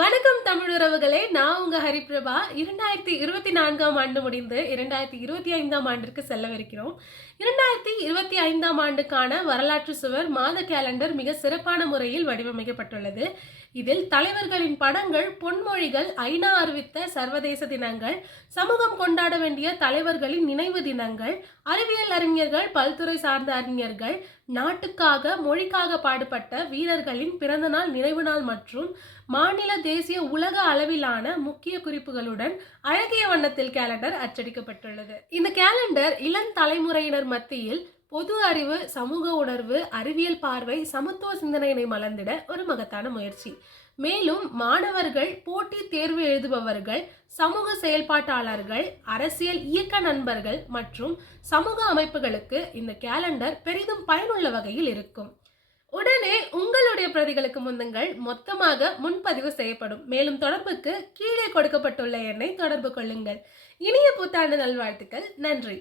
வணக்கம் தமிழ் உறவுகளே, நான் உங்க ஹரிபிரபா. 2024ஆம் ஆண்டு முடிந்து 2025ஆம் ஆண்டிற்கு செல்லவிருக்கிறோம். 2025ஆம் ஆண்டுக்கான வரலாற்று சுவர் மாத கேலண்டர் மிக சிறப்பான முறையில் வடிவமைக்கப்பட்டுள்ளது. இதில் தலைவர்களின் படங்கள், பொன்மொழிகள், ஐநா அறிவித்த சர்வதேச தினங்கள், சமூகம் கொண்டாட வேண்டிய தலைவர்களின் நினைவு தினங்கள், அறிவியல் அறிஞர்கள், பல்துறை சார்ந்த அறிஞர்கள், நாட்டுக்காக மொழிக்காக பாடுபட்ட வீரர்களின் பிறந்தநாள், நினைவு நாள் மற்றும் மாநில, தேசிய, உலக அளவிலான முக்கிய குறிப்புகளுடன் அழகிய வண்ணத்தில் கேலண்டர் அச்சடிக்கப்பட்டுள்ளது. இந்த கேலண்டர் இளம் தலைமுறையினர் மத்தியில் பொது அறிவு, சமூக உணர்வு, அறிவியல் பார்வை, சமத்துவ சிந்தனையினை மலர்ந்திட ஒரு மகத்தான முயற்சி. மேலும் மாணவர்கள், போட்டி தேர்வு எழுதுபவர்கள், சமூக செயல்பாட்டாளர்கள், அரசியல் இயக்க நண்பர்கள் மற்றும் சமூக அமைப்புகளுக்கு இந்த கேலண்டர் பெரிதும் பயனுள்ள வகையில் இருக்கும். உடனே உங்களுடைய பிரதிகளுக்கு முந்துங்கள், மொத்தமாக முன்பதிவு செய்யப்படும். மேலும் தொடர்புக்கு கீழே கொடுக்கப்பட்டுள்ள எண்ணை தொடர்பு கொள்ளுங்கள். இனிய புத்தாண்டு நல்வாழ்த்துக்கள். நன்றி.